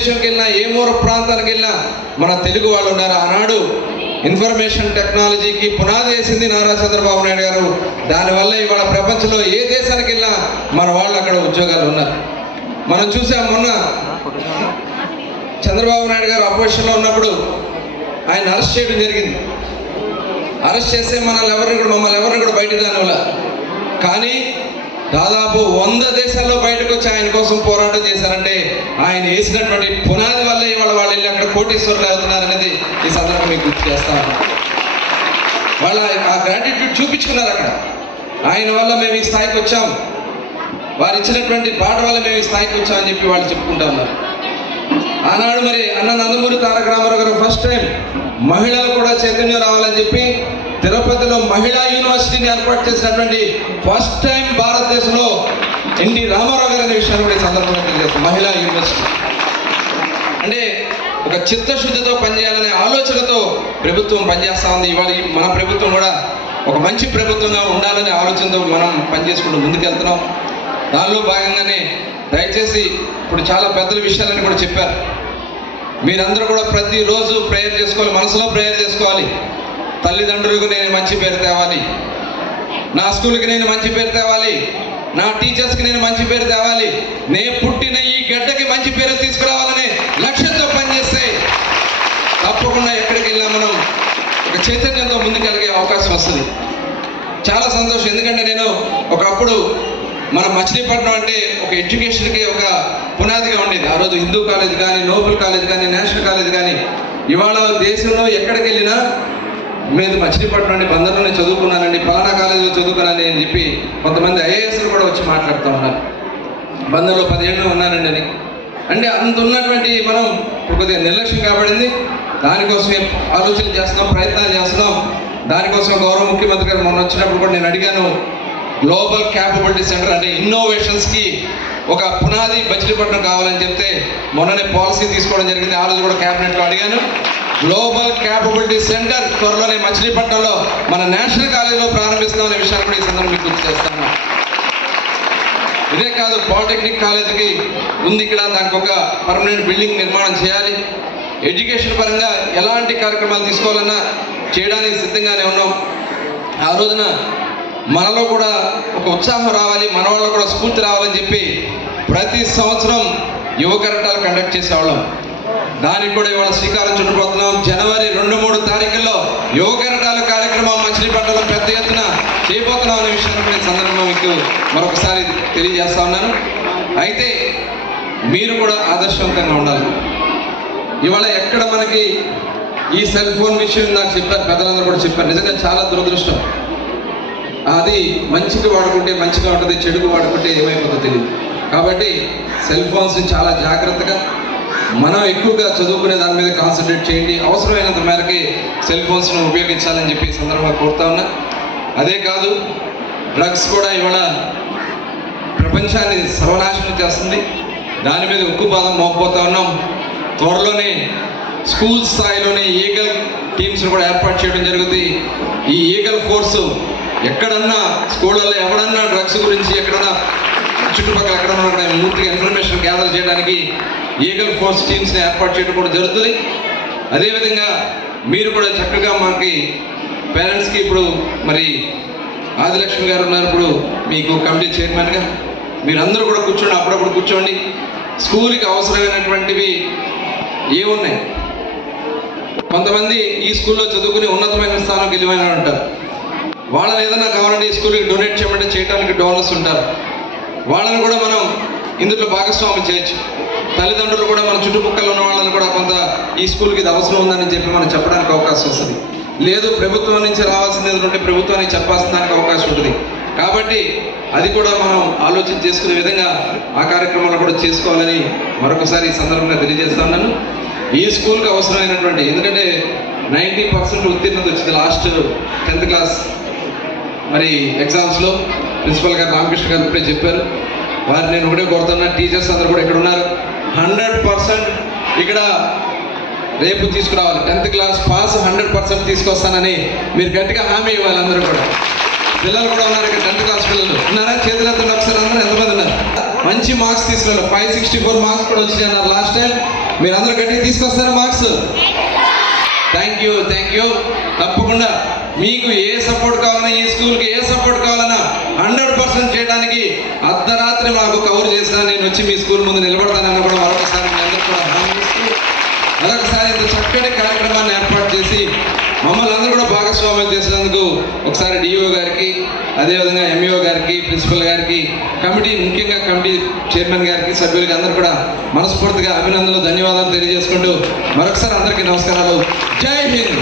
దేశంకి వెళ్ళినా ఏ మూల ప్రాంతానికి వెళ్ళినా మన తెలుగు వాళ్ళు ఉన్నారు. ఆనాడు ఇన్ఫర్మేషన్ టెక్నాలజీకి పునాది వేసింది నారా చంద్రబాబు నాయుడు గారు. దానివల్ల ఇవాళ ప్రపంచంలో ఏ దేశానికి వెళ్ళినా మన వాళ్ళు అక్కడ ఉద్యోగాలు ఉన్నారు. మనం చూసాం మొన్న చంద్రబాబు నాయుడు గారు అపోజిషన్లో ఉన్నప్పుడు ఆయన అరెస్ట్ చేయడం జరిగింది. అరెస్ట్ చేస్తే మమ్మల్ని ఎవరిని కూడా బయటకు రానివ్వాల. కానీ దాదాపు 100 దేశాల్లో బయటకు వచ్చి ఆయన కోసం పోరాటం చేశారంటే ఆయన వేసినటువంటి పునాది వల్ల ఇవాళ వాళ్ళు వెళ్ళి అక్కడ కోటీశ్వరులు అవుతున్నారనేది ఈ సందర్భంగా మీకు గుర్తు చేస్తాను. వాళ్ళ ఆ గ్రాటిట్యూడ్ చూపించుకున్నారు అక్కడ. ఆయన వల్ల మేము ఈ స్థాయికి వచ్చాం, వారు ఇచ్చినటువంటి పాట వల్ల మేము ఈ స్థాయికి వచ్చామని చెప్పి వాళ్ళు చెప్పుకుంటా ఉన్నారు. ఆనాడు మరి అన్న నందమూరి తారక రామారావు గారు ఫస్ట్ టైం మహిళలు కూడా చైతన్యం రావాలని చెప్పి తిరుపతిలో మహిళా యూనివర్సిటీని ఏర్పాటు చేసినటువంటి ఫస్ట్ టైం భారతదేశంలో ఎన్టీ రామారావు గారు అనే విషయాన్ని కూడా ఈ సందర్భంగా తెలియజేస్తాం. మహిళా యూనివర్సిటీ అంటే ఒక చిత్తశుద్ధితో పనిచేయాలనే ఆలోచనతో ప్రభుత్వం పనిచేస్తూ ఉంది. ఇవాళ మన ప్రభుత్వం కూడా ఒక మంచి ప్రభుత్వంగా ఉండాలనే ఆలోచనతో మనం పనిచేసుకుంటూ ముందుకెళ్తున్నాం. దానిలో భాగంగానే దయచేసి ఇప్పుడు చాలా పెద్దల విషయాలని కూడా చెప్పారు. మీరందరూ కూడా ప్రతిరోజు ప్రేయర్ చేసుకోవాలి, మనసులో ప్రేయర్ చేసుకోవాలి. తల్లిదండ్రులకు నేను మంచి పేరు తేవాలి, నా స్కూల్కి నేను మంచి పేరు తేవాలి, నా టీచర్స్కి నేను మంచి పేరు తేవాలి, నేను పుట్టిన ఈ గడ్డకి మంచి పేరు తీసుకురావాలనే లక్ష్యంతో పనిచేస్తే తప్పకుండా ఎక్కడికి వెళ్ళినా మనం ఒక చైతన్యంతో ముందుకెళ్ళే అవకాశం వస్తుంది. చాలా సంతోషం. ఎందుకంటే నేను ఒకప్పుడు మన మచిలీపట్నం అంటే ఒక ఎడ్యుకేషన్కి ఒక పునాదిగా ఉండేది. ఆ రోజు హిందూ కాలేజ్ కానీ, నోబెల్ కాలేజ్ కానీ, నేషనల్ కాలేజ్ కానీ. ఇవాళ దేశంలో ఎక్కడికి వెళ్ళినా మేము మచిలీపట్నం అండి, బందర్లోనే చదువుకున్నానండి, పలానా కాలేజీలో చదువుకున్నాను అని చెప్పి కొంతమంది ఐఏఎస్లు కూడా వచ్చి మాట్లాడుతూ ఉన్నారు. బందర్లో 10 ఏళ్ళు ఉన్నానండి అని. అంటే అంత ఉన్నటువంటి మనం కొద్దిగా నిర్లక్ష్యం కాబడింది. దానికోసం ఆలోచన చేస్తున్నాం, ప్రయత్నాలు చేస్తున్నాం. దానికోసం గౌరవ ముఖ్యమంత్రి గారు మొన్న వచ్చినప్పుడు కూడా నేను అడిగాను, గ్లోబల్ క్యాపబిలిటీ సెంటర్ అంటే ఇన్నోవేషన్స్కి ఒక పునాది మచిలీపట్నం కావాలని చెప్తే మొన్ననే పాలసీ తీసుకోవడం జరిగింది. ఆ రోజు కూడా క్యాబినెట్లో అడిగాను. గ్లోబల్ క్యాపబిలిటీ సెంటర్ త్వరలోనే మచిలీపట్నంలో మన నేషనల్ కాలేజీలో ప్రారంభిస్తామనే విషయాన్ని కూడా ఈ సందర్భంగా మీకు గుర్తు చేస్తాను. ఇదే కాదు, పాలిటెక్నిక్ కాలేజీకి ఉంది ఇక్కడ, దానికి ఒక పర్మనెంట్ బిల్డింగ్ నిర్మాణం చేయాలి. ఎడ్యుకేషన్ పరంగా ఎలాంటి కార్యక్రమాలు తీసుకోవాలన్నా చేయడానికి సిద్ధంగానే ఉన్నాం. ఆ రోజున మనలో కూడా ఒక ఉత్సాహం రావాలి, మన వాళ్ళలో కూడా స్ఫూర్తి రావాలని చెప్పి ప్రతి సంవత్సరం యువ కెరటాలు కండక్ట్ చేసేవాళ్ళం. దానికి కూడా ఇవాళ శ్రీకారం చుట్టుపోతున్నాం. జనవరి 2-3 తారీఖుల్లో యువ కెరటాల కార్యక్రమం మచిలీపట్నంలో పెద్ద ఎత్తున చేయబోతున్నాం అనే విషయాన్ని కూడా ఈ సందర్భంగా మీకు మరొకసారి తెలియజేస్తా ఉన్నాను. అయితే మీరు కూడా ఆదర్శవంతంగా ఉండాలి. ఇవాళ ఎక్కడ మనకి ఈ సెల్ ఫోన్ విషయం నాకు చెప్పారు, పెద్దలందరూ కూడా చెప్పారు. నిజంగా చాలా దురదృష్టం. అది మంచిగా వాడుకుంటే మంచిగా ఉంటుంది, చెడుకు వాడుకుంటే ఏమైపోతుందో తెలియదు. కాబట్టి సెల్ ఫోన్స్ని చాలా జాగ్రత్తగా మనం ఎక్కువగా చదువుకునే దాని మీద కాన్సన్ట్రేట్ చేయండి. అవసరమైనంత మేరకి సెల్ ఫోన్స్ను ఉపయోగించాలని చెప్పి సందర్భంగా కోరుతా ఉన్నా. అదే కాదు, డ్రగ్స్ కూడా ఇవాళ ప్రపంచాన్ని సర్వనాశనం చేస్తుంది. దాని మీద ఉక్కుపాదం మోకపోతా ఉన్నాం. త్వరలోనే స్కూల్ స్థాయిలోనే ఈగల్ టీమ్స్ను కూడా ఏర్పాటు చేయడం జరుగుతుంది. ఈ ఈగల్ ఫోర్సు ఎక్కడన్నా స్కూళ్ళల్లో ఎవడన్నా డ్రగ్స్ గురించి ఎక్కడన్నా చుట్టుపక్కల ఎక్కడన్నా పూర్తిగా ఇన్ఫర్మేషన్ గ్యాదర్ చేయడానికి ఈగల్ ఫోర్స్ టీమ్స్ని ఏర్పాటు చేయడం కూడా జరుగుతుంది. అదేవిధంగా మీరు కూడా చక్కగా మనకి పేరెంట్స్కి ఇప్పుడు మరి ఆదిలక్ష్మి గారు ఉన్నారు, ఇప్పుడు మీకు కమిటీ చైర్మన్గా మీరందరూ కూడా కూర్చోండి, అప్పుడప్పుడు కూర్చోండి. స్కూల్కి అవసరమైనటువంటివి ఏమున్నాయి? కొంతమంది ఈ స్కూల్లో చదువుకుని ఉన్నతమైన స్థానంకి వెళ్ళిపోయిన ఉంటారు. వాళ్ళని ఏదైనా కావాలంటే ఈ స్కూల్కి డొనేట్ చేయమంటే చేయడానికి డోనర్స్ ఉంటారు. వాళ్ళని కూడా మనం ఇందులో భాగస్వామ్యం చేయొచ్చు. తల్లిదండ్రులు కూడా మన చుట్టుపక్కల ఉన్న వాళ్ళని కూడా కొంత ఈ స్కూల్కి ఇది అవసరం ఉందని చెప్పి మనం చెప్పడానికి అవకాశం వస్తుంది. లేదు ప్రభుత్వం నుంచి రావాల్సింది ఏదంటే ప్రభుత్వానికి చెప్పాల్సిన దానికి అవకాశం ఉంటుంది. కాబట్టి అది కూడా మనం ఆలోచన చేసుకునే విధంగా ఆ కార్యక్రమాలు కూడా చేసుకోవాలని మరొకసారి ఈ సందర్భంగా తెలియజేస్తా ఉన్నాను. ఈ స్కూల్కి అవసరమైనటువంటి, ఎందుకంటే 90% ఉత్తీర్ణత వచ్చింది లాస్ట్ 10th క్లాస్ మరి ఎగ్జామ్స్లో. ప్రిన్సిపల్ గారు రామకృష్ణ గారు ఇప్పుడే చెప్పారు. వారు నేను ఒకటే కోరుతున్నా, టీచర్స్ అందరూ కూడా ఇక్కడ ఉన్నారు, 100% ఇక్కడ రేపు తీసుకురావాలి. 10th క్లాస్ పాస్ 100% తీసుకొస్తానని మీరు గట్టిగా హామీ ఇవ్వాలి. అందరూ కూడా పిల్లలు కూడా ఉన్నారు ఇక్కడ, 10th క్లాస్ పిల్లలు ఉన్నారా? చేతులెత్తండి ఒకసారి. అందరూ ఎంతమంది ఉన్నారు? మంచి మార్క్స్ తీసుకురావాలి. 564 మార్క్స్ కూడా వచ్చినాయి అన్నారు లాస్ట్ టైం. మీరందరూ గట్టిగా తీసుకొస్తారా మార్క్స్? Thank you. తప్పకుండా మీకు ఏ సపోర్ట్ కావాలన్నా, ఈ స్కూల్కి ఏ సపోర్ట్ కావాలన్నా 100% చేయడానికి అర్ధరాత్రి మాకు కవర్ చేసినా నేను వచ్చి మీ స్కూల్ ముందు నిలబడతానని కూడా మరొకసారి మీ అందరూ కూడా హామీ ఇస్తూ, మరొకసారి ఇంత చక్కటి కార్యక్రమాన్ని ఏర్పాటు చేసి మమ్మల్ని అందరూ కూడా భాగస్వామ్యం చేసినందుకు ఒకసారి డిఓ గారికి, అదేవిధంగా ఎంఈఓ గారికి, ప్రిన్సిపల్ గారికి, ముఖ్యంగా కమిటీ చైర్మన్ గారికి, సభ్యులకి అందరూ కూడా మనస్ఫూర్తిగా అభినందనలు, ధన్యవాదాలు తెలియజేసుకుంటూ మరొకసారి అందరికీ నమస్కారాలు. జై హింద్.